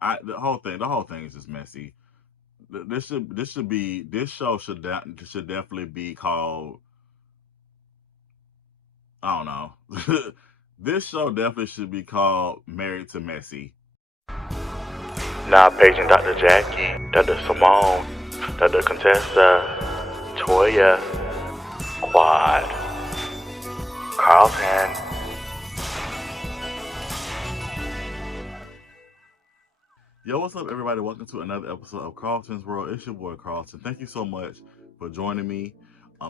The whole thing is just messy. This show should definitely be called, I don't know. This show definitely should be called Married to Messy. Now paging Dr. Jackie, Dr. Simone, Dr. Contessa, Toya, Quad, Carlton. Yo, what's up, everybody? Welcome to another episode of Carlton's World. It's your boy Carlton. Thank you so much for joining me.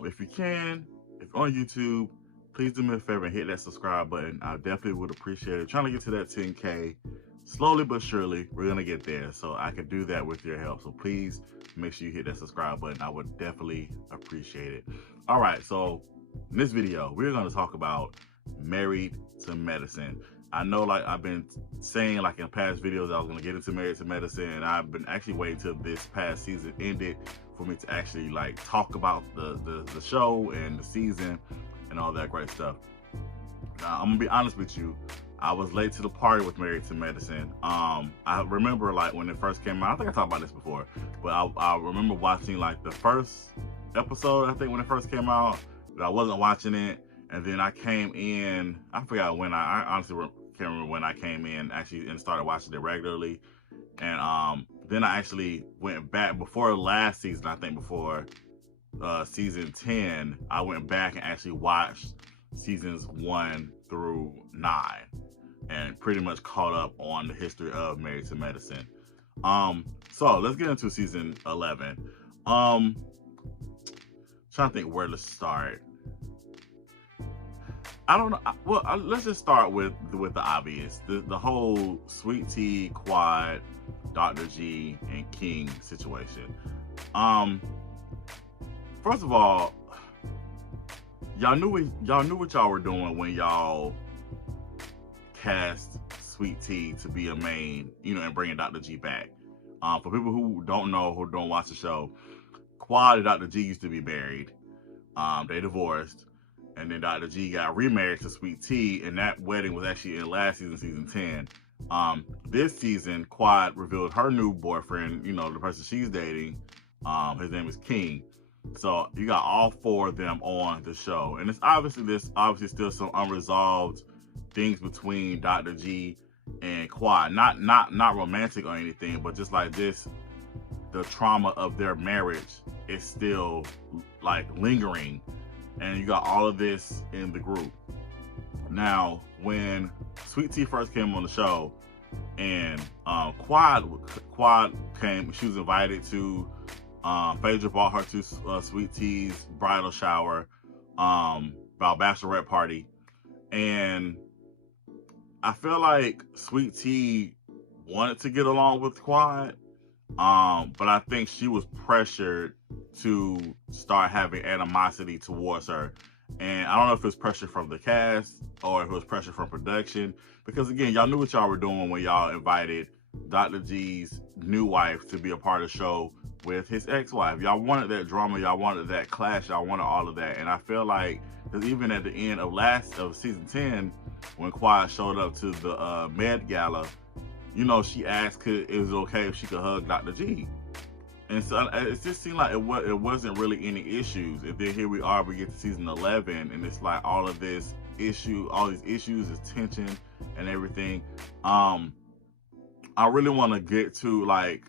If you can, if you're on YouTube, please do me a favor and hit that subscribe button. I definitely would appreciate it. Trying to get to that 10K slowly but surely. We're gonna get there, so I can do that with your help. So please make sure you hit that subscribe button. I would definitely appreciate it. All right, so in this video, we're gonna talk about Married to Medicine. I know, like I've been saying, like in past videos, I was gonna get into Married to Medicine, and I've been actually waiting till this past season ended for me to actually like talk about the show and the season and all that great stuff. Now, I'm gonna be honest with you. I was late to the party with Married to Medicine. I remember like when it first came out. I think I talked about this before, but I remember watching like the first episode. I think when it first came out, but I wasn't watching it. And then I came in. I forgot when. I honestly can't remember when I came in actually and started watching it regularly. And then I actually went back before last season. I think before season 10, I went back and actually watched seasons 1 through 9 and pretty much caught up on the history of Married to Medicine. So let's get into season 11. Trying to think where to start. I don't know. Well, let's just start with the obvious. The whole Sweet Tea, Quad, Dr. G, and King situation. First of all, y'all knew what y'all were doing when y'all cast Sweet Tea to be a main, and bringing Dr. G back. For people who don't know, who don't watch the show, Quad and Dr. G used to be married. They divorced, and then Dr. G got remarried to Sweet Tea, and that wedding was actually in last season, season 10. This season, Quad revealed her new boyfriend, the person she's dating. His name is King. So you got all 4 of them on the show, and there's obviously still some unresolved things between Dr. G and Quad. Not romantic or anything, but just like this, the trauma of their marriage is still like lingering, and you got all of this in the group. Now, when Sweet Tea first came on the show, and Quad came, she was invited to. Phaedra brought her to Sweet Tea's bridal shower, bachelorette party, and I feel like Sweet Tea wanted to get along with Quad, but I think she was pressured to start having animosity towards her. And I don't know if it's pressure from the cast or if it was pressure from production, because again, y'all knew what y'all were doing when y'all invited Dr. G's new wife to be a part of the show with his ex-wife. Y'all wanted that drama, y'all wanted that clash, y'all wanted all of that. And I feel like, because even at the end of season 10, when Quad showed up to the Med Gala, she asked if it was okay if she could hug Dr. G. And so it just seemed like it wasn't really any issues. And then here we are, we get to season 11, and it's like all these issues, is tension and everything. I really want to get to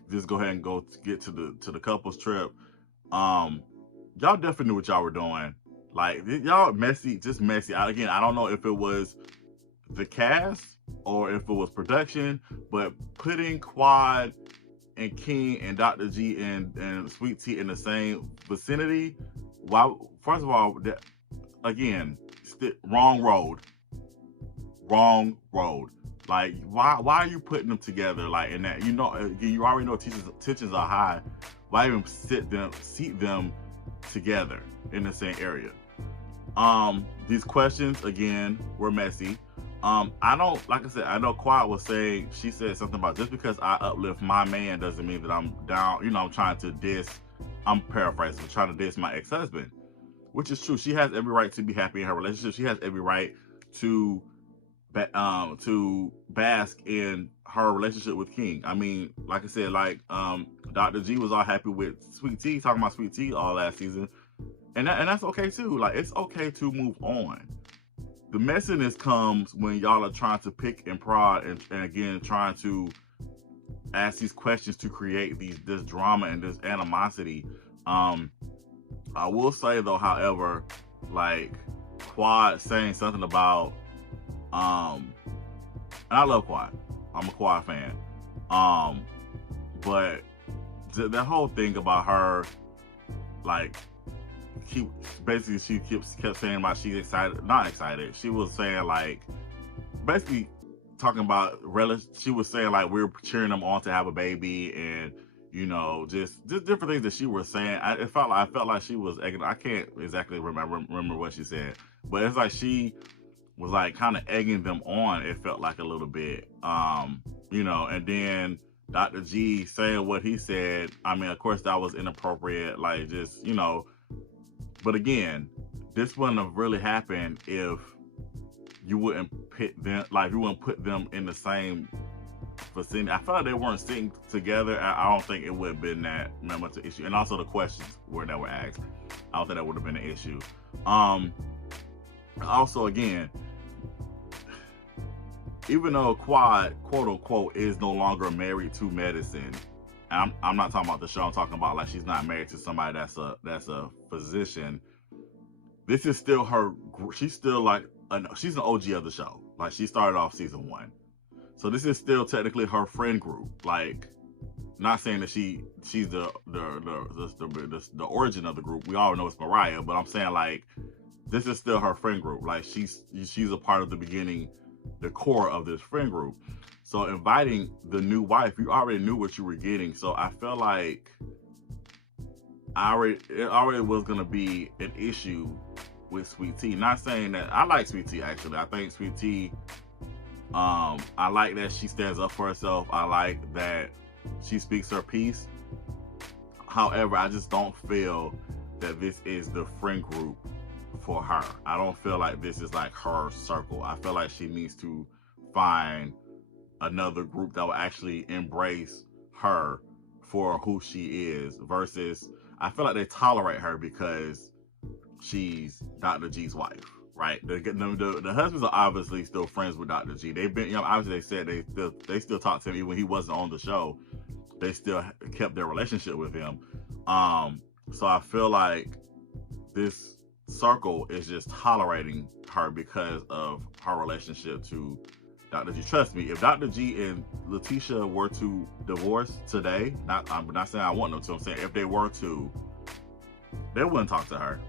just go ahead and get to the couples trip. Y'all definitely knew what y'all were doing. Like, y'all messy, just messy. Again, I don't know if it was the cast or if it was production, but putting Quad and King and Dr. G and Sweet Tea in the same vicinity. Why? First of all, again, wrong road. Like, why are you putting them together like in that? You already know tensions are high. Why even seat them together in the same area? These questions again were messy. I don't, like I said, I know Quad was saying, she said something about, just because I uplift my man doesn't mean that I'm down. I'm trying to diss. I'm paraphrasing, I'm trying to diss my ex-husband, which is true. She has every right to be happy in her relationship. She has every right to bask in her relationship with King. I mean, like I said, like Dr. G was all happy with Sweet Tea, talking about Sweet Tea all last season, and that's okay too. Like, it's okay to move on. The messiness comes when y'all are trying to pick and prod, and again trying to ask these questions to create this drama and this animosity. I will say though, however, like Quad saying something about and I love Quad. I'm a Quad fan. But that whole thing about her, like, she kept saying about she's excited, not excited. She was saying like, basically talking about she was saying like we're cheering them on to have a baby, and you know, just different things that she was saying. I felt like she was, I can't exactly remember what she said, but it's like she was like kind of egging them on. It felt like a little bit, you know, and then Dr. G saying what he said. I mean, of course that was inappropriate, like, just, you know, but again, this wouldn't have really happened if you wouldn't put them in the same vicinity. I felt like they weren't sitting together. I don't think it would have been that much of an issue. And also the questions that were asked, I don't think that would have been an issue. Also, again, even though Quad, quote unquote, is no longer married to Medicine, and I'm not talking about the show, I'm talking about like she's not married to somebody that's a physician. This is still her. She's still like she's an OG of the show. Like, she started off season 1, so this is still technically her friend group. Like, not saying that she's the origin of the group. We all know it's Mariah, but I'm saying like this is still her friend group. Like, she's a part of the beginning, the core of this friend group. So inviting the new wife, you already knew what you were getting. So I felt like it already was gonna be an issue with Sweet Tea. Not saying that I like Sweet Tea, actually. I think Sweet Tea, I like that she stands up for herself. I like that she speaks her piece. However, I just don't feel that this is the friend group for her. I don't feel like this is like her circle. I feel like she needs to find another group that will actually embrace her for who she is, versus I feel like they tolerate her because she's Dr. G's wife, right? The husbands are obviously still friends with Dr. G. They've been, you know, obviously they said they still talk to him even when he wasn't on the show. They still kept their relationship with him. So I feel like this circle is just tolerating her because of her relationship to Dr. G. Trust me, if Dr. G and Letitia were to divorce today, I'm not saying I want them to, I'm saying if they were to, they wouldn't talk to her.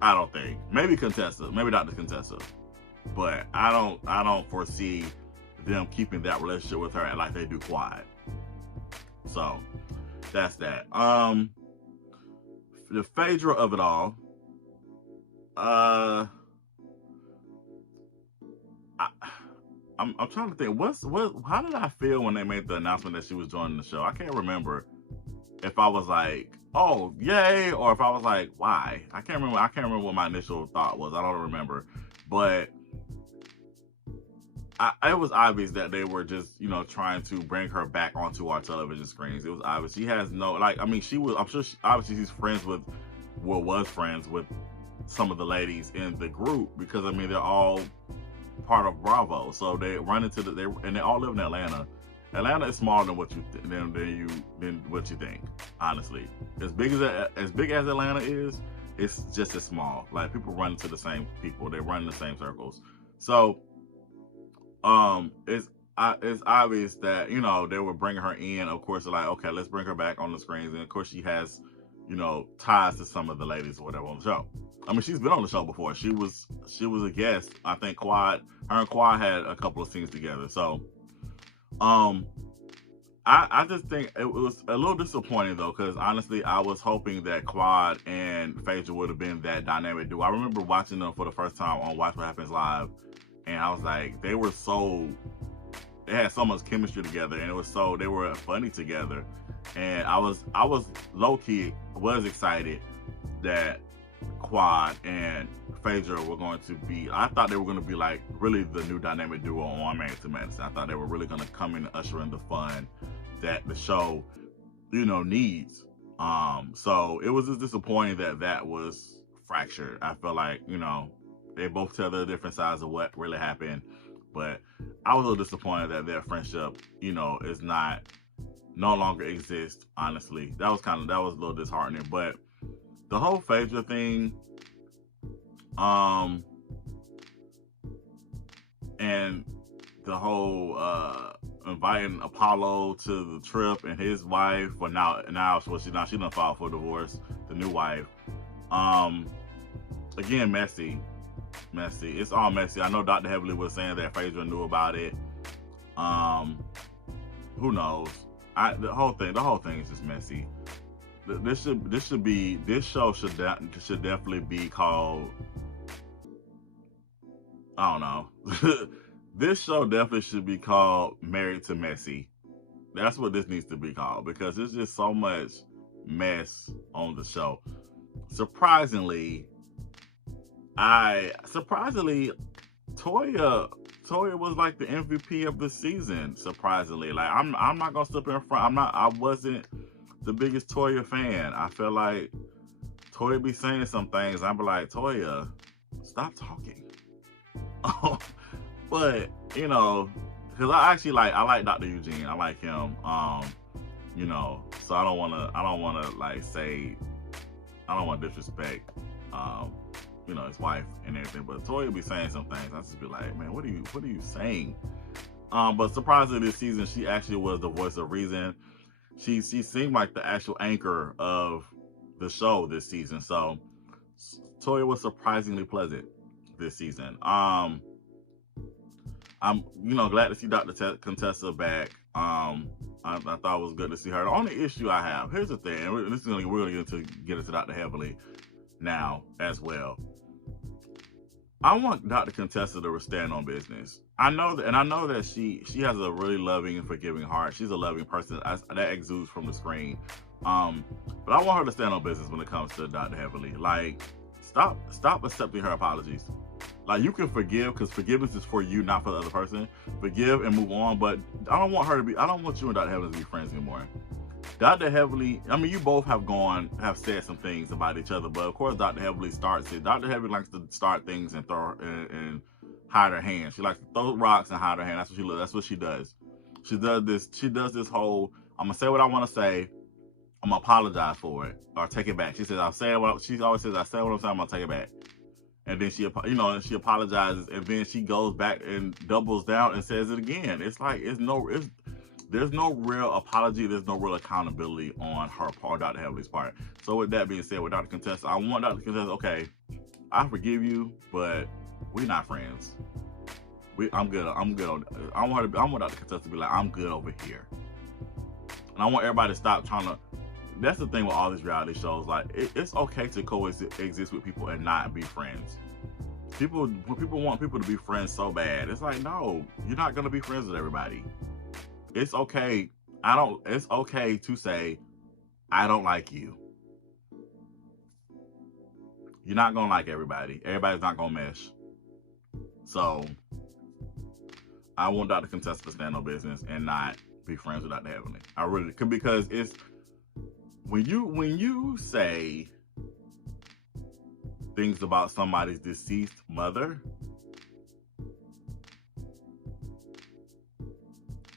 I don't think. Maybe Contessa, maybe Dr. Contessa, but I don't foresee them keeping that relationship with her like they do Quad. So that's that. The Phaedra of it all. I'm trying to think. How did I feel when they made the announcement that she was joining the show? I can't remember if I was like, oh, yay, or if I was like, why? I can't remember what my initial thought was. I don't remember. But it was obvious that they were just, you know, trying to bring her back onto our television screens. It was obvious. She has no, like, I mean, I'm sure obviously she's friends with, well, was friends with some of the ladies in the group, because I mean, they're all part of Bravo. So they run into and they all live in Atlanta. Atlanta is smaller than what you think, honestly. As big as Atlanta is, it's just as small. Like, people run into the same people. They run in the same circles. So it's obvious that, you know, they were bringing her in. Of course, they're like, okay, let's bring her back on the screens. And of course, she has, you know, ties to some of the ladies or whatever on the show. I mean, she's been on the show before. She was a guest. I think her and Quad had a couple of scenes together. So I just think it was a little disappointing though, because honestly, I was hoping that Quad and Phaedra would have been that dynamic duo. I remember watching them for the first time on Watch What Happens Live, and I was like, they had so much chemistry together, and they were funny together. And I was low-key excited that Quad and Phaedra were going to be, I thought they were going to be like really the new dynamic duo on Married to Medicine. I thought they were really going to come in and usher in the fun that the show, needs. So it was just disappointing that was fractured. I felt like, they both tell the different sides of what really happened, but I was a little disappointed that their friendship, is no longer exists. Honestly, that was a little disheartening. But the whole Phaedra thing, and the whole inviting Apollo to the trip and his wife, but now she done filed for divorce, the new wife. Again, messy. It's all messy. I know Dr. Heavily was saying that Phaedra knew about it. Who knows? The whole thing is just messy. This show should definitely be called, I don't know. This show definitely should be called Married to Messy. That's what this needs to be called, because there's just so much mess on the show. Surprisingly, Toya was like the MVP of the season. Surprisingly, like I'm not gonna step in front. I wasn't the biggest Toya fan. I feel like Toya be saying some things. I'm like, Toya, stop talking. But because I like Dr. Eugene. I like him. So I don't wanna like say, I don't want to disrespect his wife and everything, but Toya be saying some things. I just be like, man, what are you saying? But surprisingly, this season she actually was the voice of reason. She seemed like the actual anchor of the show this season. So Toya was surprisingly pleasant this season. I'm glad to see Dr. Contessa back. I thought it was good to see her. The only issue I have, here's the thing, and we're going to get into Dr. Heavily now as well. I want Dr. Contessa to stand on business. I know that she has a really loving and forgiving heart. She's a loving person. That exudes from the screen. But I want her to stand on business when it comes to Dr. Heavily. Like, stop accepting her apologies. Like, you can forgive, because forgiveness is for you, not for the other person. Forgive and move on. But I don't want you and Dr. Heavily to be friends anymore. Dr. Heavily, I mean, you both have said some things about each other, but of course Dr. Heavily starts it. Dr. Heavily likes to start things and hide her hand. She likes to throw rocks and hide her hand. That's what she does. She does this whole, I'm gonna say what I want to say, I'm gonna apologize for it or take it back. She says, she always says, I say what I'm saying, I'm gonna take it back. And then she apologizes, and then she goes back and doubles down and says it again. It's like, there's no real apology. There's no real accountability on her part, Dr. Heavily's part. So with that being said, with Dr. Contessa, I want Dr. Contessa, okay, I forgive you, but we're not friends. I'm good. I want Dr. Contessa to be like, I'm good over here. And I want everybody to stop trying to. That's the thing with all these reality shows. Like, it's okay to coexist with people and not be friends. When people want people to be friends so bad, it's like, no, you're not gonna be friends with everybody. It's okay. It's okay to say, I don't like you. You're not gonna like everybody. Everybody's not gonna mesh. So I want Dr. Contessa to stand on business and not be friends with Dr. Heavily. I really could, because it's when you say things about somebody's deceased mother,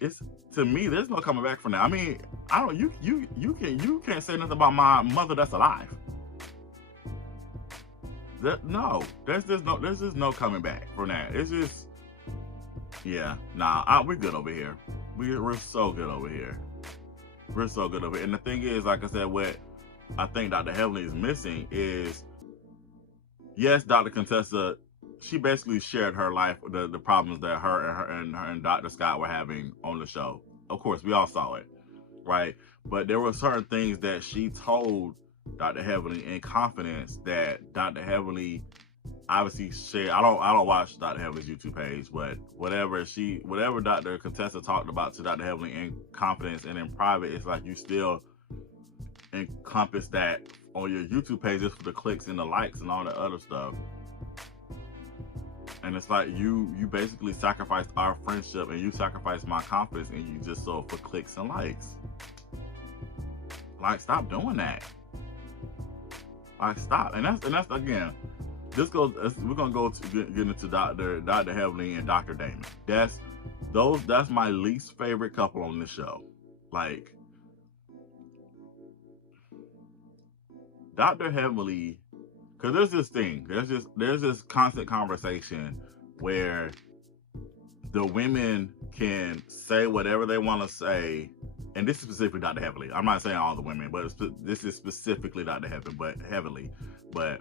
it's, to me, there's no coming back from that. I mean, you can't say nothing about my mother that's alive. There's just no coming back from that. It's just, yeah, we're good over here. We're so good over here. We're so good over here. And the thing is, like I said, what I think Dr. Heavily is missing is, yes, Dr. Contessa, she basically shared her life, the problems that her and Dr. Scott were having on the show. Of course, we all saw it, right? But there were certain things that she told Dr. Heavily in confidence that Dr. Heavily obviously shared. I don't watch Dr. Heavily's YouTube page, but whatever Dr. Contessa talked about to Dr. Heavily in confidence and in private, it's like you still encompass that on your YouTube page just for the clicks and the likes and all the other stuff. And it's like you basically sacrificed our friendship and you sacrificed my confidence and you just so for clicks and likes. Like, stop doing that. Like, stop. And that's again, we're gonna go to get into Dr. Heavenly and Dr. Damon. That's my least favorite couple on this show. Like, Dr. Heavenly, because there's this thing, there's this constant conversation where the women can say whatever they want to say, and this is specifically Dr. Heavenly. I'm not saying all the women, but this is specifically Dr. Heavenly. But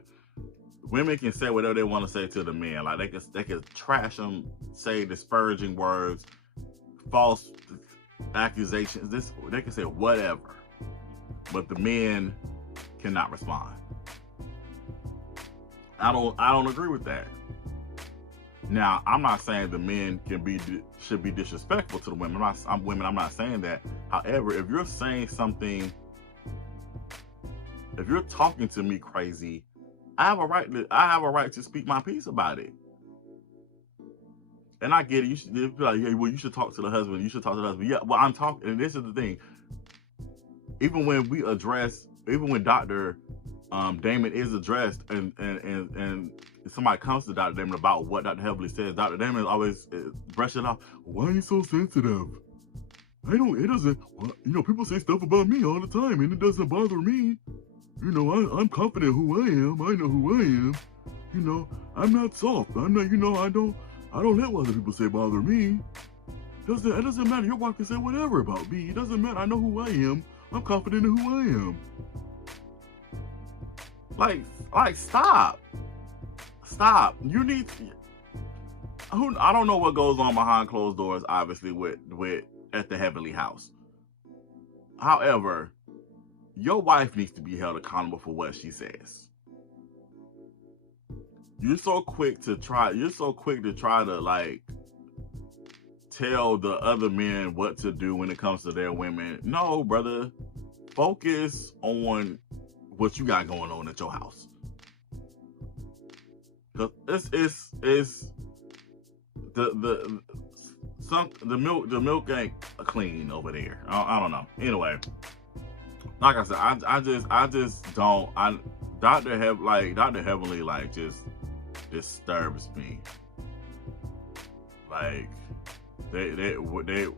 women can say whatever they want to say to the men. Like they can trash them, say disparaging words, false accusations. They can say whatever, but the men cannot respond. I don't agree with that. Now, I'm not saying the men should be disrespectful to the women. I'm not saying that. However, if you're saying something, if you're talking to me crazy, I have a right to speak my piece about it. And I get it. You should be like, hey, well, you should talk to the husband. You should talk to the husband. Yeah, well, I'm talking, and this is the thing. Even when Dr. Damon is addressed and somebody comes to Dr. Damon about what Dr. Heavenly says, Dr. Damon always brush it off. Why are you so sensitive? It doesn't, people say stuff about me all the time and it doesn't bother me. I'm confident who I am. I know who I am. I'm not soft. I'm not, I don't let what other people say bother me. It doesn't matter. Your wife can say whatever about me. It doesn't matter. I know who I am. I'm confident in who I am. Like, stop. You need to, I don't know what goes on behind closed doors, obviously, with at the Heavenly house. However, your wife needs to be held accountable for what she says. You're so quick to try to like tell the other men what to do when it comes to their women. No, brother. Focus on what you got going on at your house. Cause it's the milk ain't clean over there. I don't know. Anyway, like I said, I just don't. Dr. Heavenly like just disturbs me. Like it really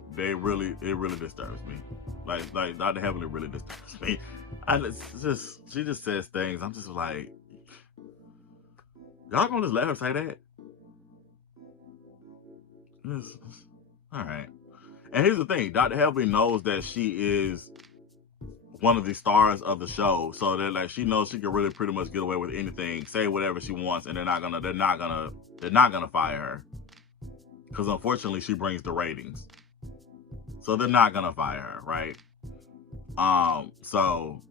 disturbs me. Like Dr. Heavenly really disturbs me. She just says things. I'm just like, y'all gonna just let her say that? All right. And here's the thing: Dr. Heavenly knows that she is one of the stars of the show, so that like she knows she can really pretty much get away with anything, say whatever she wants, and they're not gonna fire her, because unfortunately she brings the ratings, so they're not gonna fire her, right? So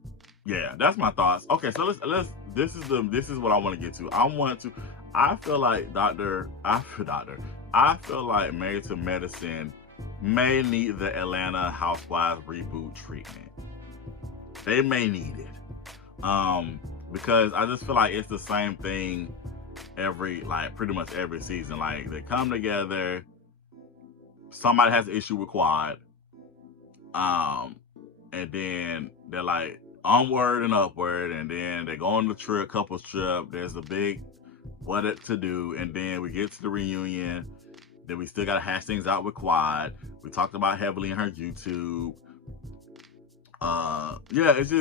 yeah, that's my thoughts. Okay, so let's this is what I want to get to. I feel like Married to Medicine may need the Atlanta Housewives reboot treatment. They may need it. Because I just feel like it's the same thing pretty much every season. Like, they come together, somebody has an issue with Quad, and then they're like onward and upward, and then they go on the couples trip. There's a big what to do, and then we get to the reunion. Then we still gotta hash things out with Quad. We talked about heavily in her YouTube. Yeah, it's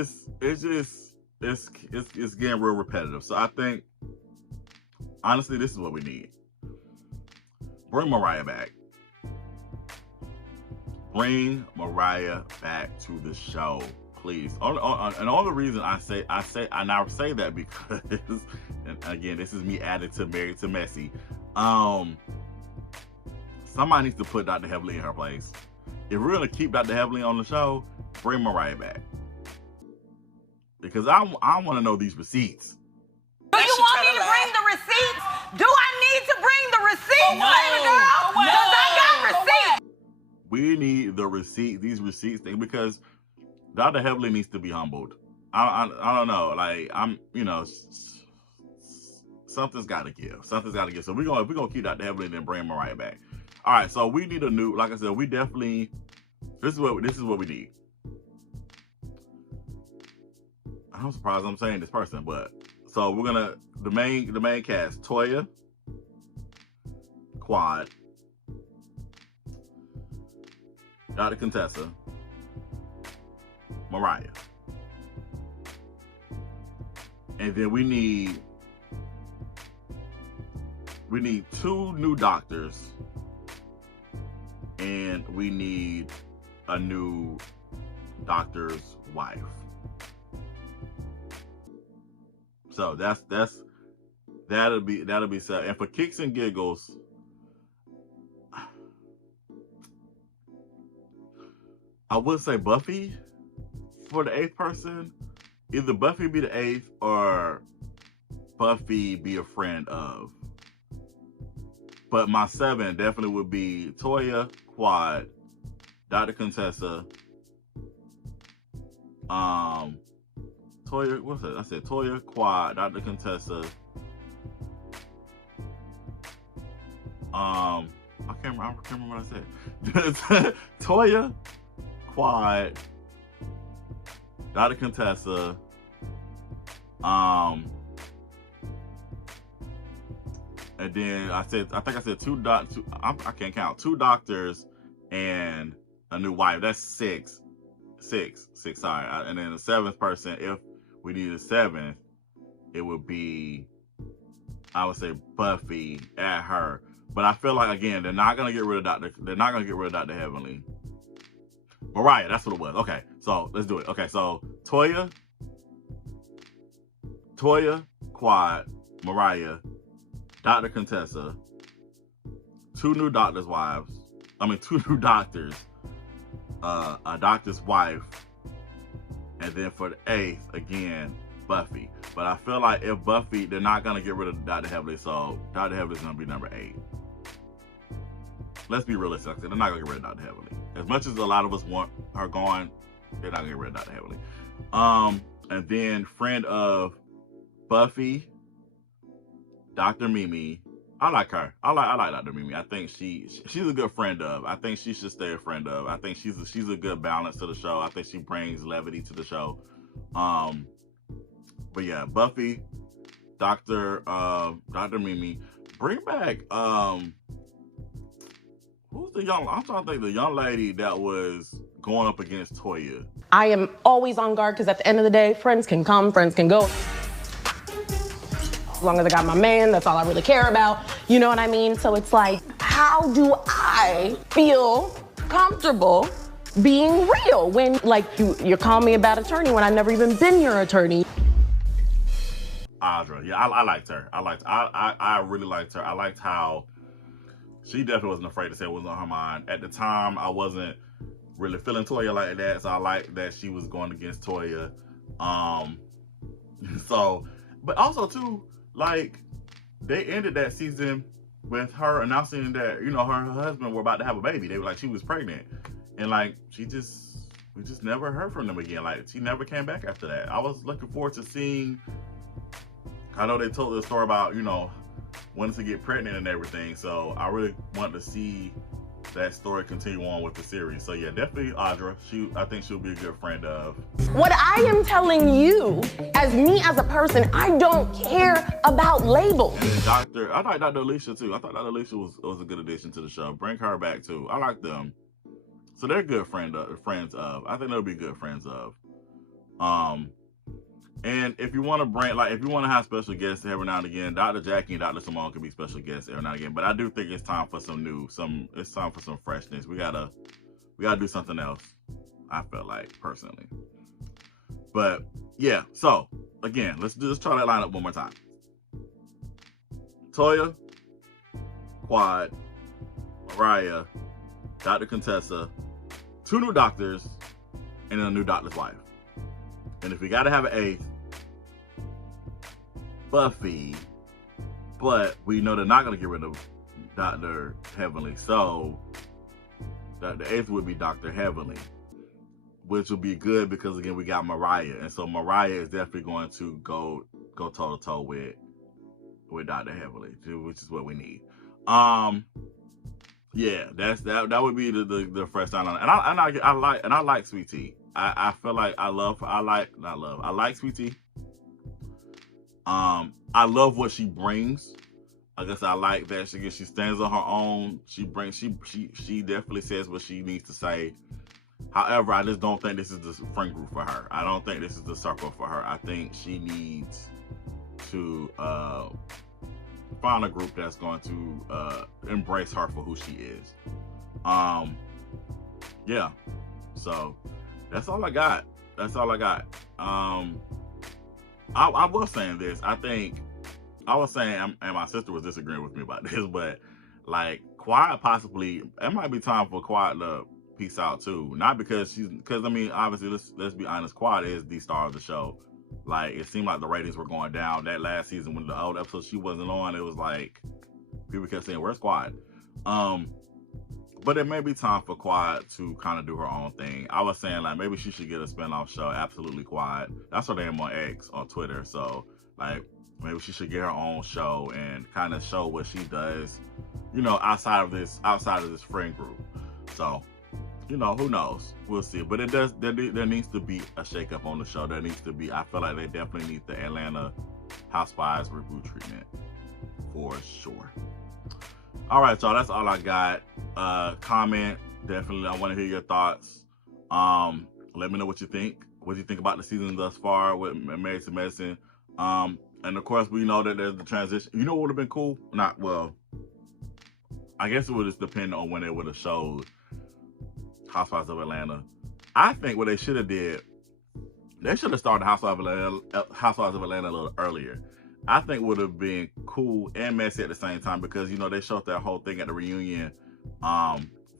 getting real repetitive. So I think, honestly, this is what we need. Bring Mariah back. Bring Mariah back to the show, please. And the only reason I say that because, and again, this is me added to Married to Messy. Somebody needs to put Dr. Heavenly in her place. If we're gonna keep Dr. Heavenly on the show, bring Mariah back. Because I want to know these receipts. Do you want me to bring the receipts? Do I need to bring the receipts, baby girl? Because I got receipts. We need the receipt, these receipts thing, because Dr. Heavenly needs to be humbled. I don't know. Like something's got to give. Something's got to give. So we're gonna keep Dr. Heavenly and then bring Mariah back. All right. So we need a new. Like I said, we definitely. This is what we need. I'm surprised I'm saying this person, but so we're gonna the main cast: Toya, Quad, Dr. Contessa, Mariah, and then we need 2 new doctors, and we need a new doctor's wife. So that'll be set. And for kicks and giggles, I would say Buffy for the 8th person. Either Buffy be the 8th or Buffy be a friend of. But my 7 definitely would be Toya, Quad, Dr. Contessa, Toya, what's that? I said Toya, Quad, Dr. Contessa. I can't remember what I said. Toya, Quad, Dr. Contessa, and then I think I said 2 doctors. I can't count. 2 doctors and a new wife. That's 6. Sorry. And then the 7th person, if we need a 7th, it would be, I would say Buffy, add her. But I feel like, again, they're not gonna get rid of Dr. Heavenly. Mariah, that's what it was. Okay, so let's do it. Okay, so Toya, Quad, Mariah, Dr. Contessa, 2 new doctors' wives. 2 new doctors, a doctor's wife, and then for the 8th, again, Buffy. But I feel like if Buffy, they're not gonna get rid of Dr. Heavenly, so Dr. Heavenly's gonna be number 8. Let's be realistic. They're not gonna get rid of Dr. Heavenly. As much as a lot of us want her gone, they're not gonna get rid of Dr. Heavenly. And then friend of Buffy, Dr. Mimi. I like her. I like Dr. Mimi. I think she's a good friend of. I think she should stay a friend of. I think she's a good balance to the show. I think she brings levity to the show. But yeah, Buffy, Dr. Mimi. Bring back who's the young? I'm trying to think the young lady that was going up against Toya. I am always on guard because at the end of the day, friends can come, friends can go. As long as I got my man, that's all I really care about. You know what I mean? So it's like, how do I feel comfortable being real when, like, you're calling me a bad attorney when I've never even been your attorney? Audra, yeah, I liked her. I really liked her. I liked how she definitely wasn't afraid to say what was on her mind. At the time, I wasn't really feeling Toya like that, so I liked that she was going against Toya. So, but also too, like, they ended that season with her announcing that, you know, her husband were about to have a baby. They were like, she was pregnant. And like, we just never heard from them again. Like, she never came back after that. I was looking forward to seeing, I know they told the story about, you know, wanting to get pregnant and everything. So I really want to see that story continue on with the series. So yeah, definitely Audra. I think she'll be a good friend of. What I am telling you, as me as a person, I don't care about labels. And then I like Dr. Alicia too. I thought Dr. Alicia was a good addition to the show. Bring her back too. I like them. So they're good friends of. I think they'll be good friends of. And if you want to bring, like, if you want to have special guests every now and again, Dr. Jackie and Dr. Simone can be special guests every now and again. But I do think it's time for it's time for some freshness. We gotta do something else, I feel like, personally. But yeah, so again, let's try that lineup one more time. Toya, Quad, Mariah, Dr. Contessa, 2 new doctors, and a new doctor's wife. And if we gotta have an 8th, Buffy, but we know they're not gonna get rid of Dr. Heavenly, so the 8th would be Dr. Heavenly. which will be good because again we got Mariah, and so Mariah is definitely going to go toe to toe with Dr. Heavenly, which is what we need. Yeah, that would be the first time, and I like Sweet Tea. I feel like I like Sweet Tea. I love what she brings. I guess I like that she stands on her own. She definitely says what she needs to say. However, I just don't think this is the friend group for her. I don't think this is the circle for her. I think she needs to find a group that's going to embrace her for who she is. Yeah. So that's all I got. I was saying this. I was saying, and my sister was disagreeing with me about this, but like Quiet possibly, it might be time for Quiet to peace out too. Not because I mean, obviously, let's be honest, Quiet is the star of the show. Like, it seemed like the ratings were going down. That last season, when the old episode she wasn't on, it was like people kept saying, "Where's Quiet?" But it may be time for Quiet to kind of do her own thing. I was saying like maybe she should get a spinoff show, Absolutely Quiet. That's her name on X on Twitter. So like maybe she should get her own show and kind of show what she does, you know, outside of this friend group. So, you know, who knows? We'll see. But it does. There needs to be a shakeup on the show. There needs to be. I feel like they definitely need the Atlanta Housewives reboot treatment for sure. All right, y'all. That's all I got. Comment definitely. I want to hear your thoughts. Let me know what you think. What do you think about the season thus far with Married to Medicine? And of course, we know that there's the transition. You know what would have been cool? Not well. I guess it would just depend on when they would have showed Housewives of Atlanta. I think what they should have did, they should have started Housewives of Atlanta a little earlier. I think would have been cool and messy at the same time because, you know, they showed that whole thing at the reunion.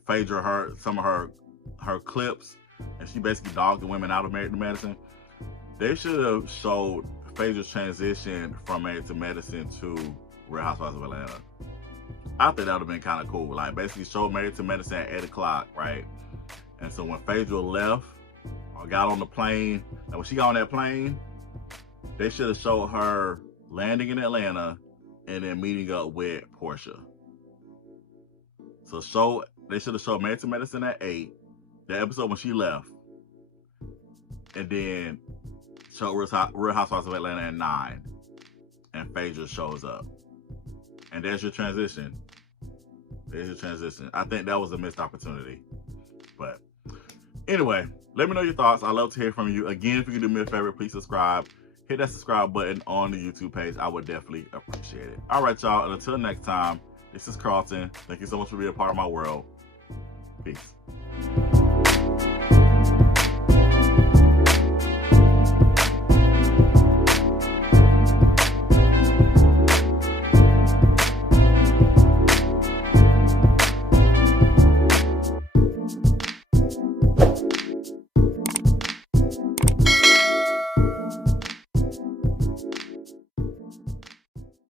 Phaedra heard some of her clips and she basically dogged the women out of Married to Medicine. They should have showed Phaedra's transition from Married to Medicine to Real Housewives of Atlanta. I think that would have been kind of cool. Like, basically show Married to Medicine at 8 o'clock, right? And so when Phaedra left or got on the plane, and when she got on that plane, they should have showed her landing in Atlanta and then meeting up with Portia. So they should have showed Married to Medicine at 8, the episode when she left, and then show Real Housewives of Atlanta at 9, and Phaedra shows up. And there's your transition. I think that was a missed opportunity. But anyway, let me know your thoughts. I'd love to hear from you. Again, if you could do me a favor, please subscribe. Hit that subscribe button on the YouTube page. I would definitely appreciate it. All right, y'all. And until next time, this is Carlton. Thank you so much for being a part of my world. Peace.